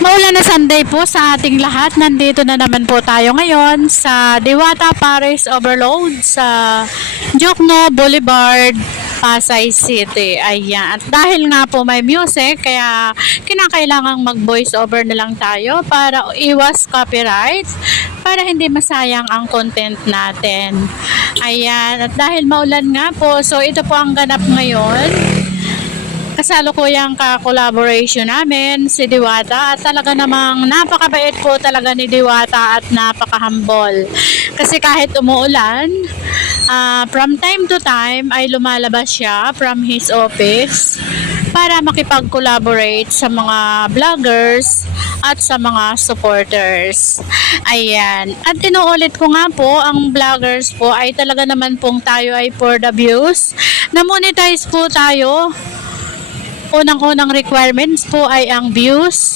Maulan na Sunday po sa ating lahat. Nandito na naman po tayo ngayon sa Diwata Paris Overload sa Jokno Boulevard, Pasay City. Ayan. At dahil nga po may music, kaya kinakailangang mag-voice over na lang tayo para iwas copyright, para hindi masayang ang content natin. Ayan. At dahil maulan nga po, so ito po ang ganap ngayon. Kasalukuyang ka-collaboration namin si Diwata at talaga namang napakabait po talaga ni Diwata at napaka-humble. Kasi kahit umuulan, from time to time ay lumalabas siya from his office para makipag-collaborate sa mga vloggers at sa mga supporters. Ayan. At tinuulit ko nga po, ang vloggers po ay talaga naman pong tayo ay for the views. Na-monetize po tayo. Unang-unang requirements po ay ang views.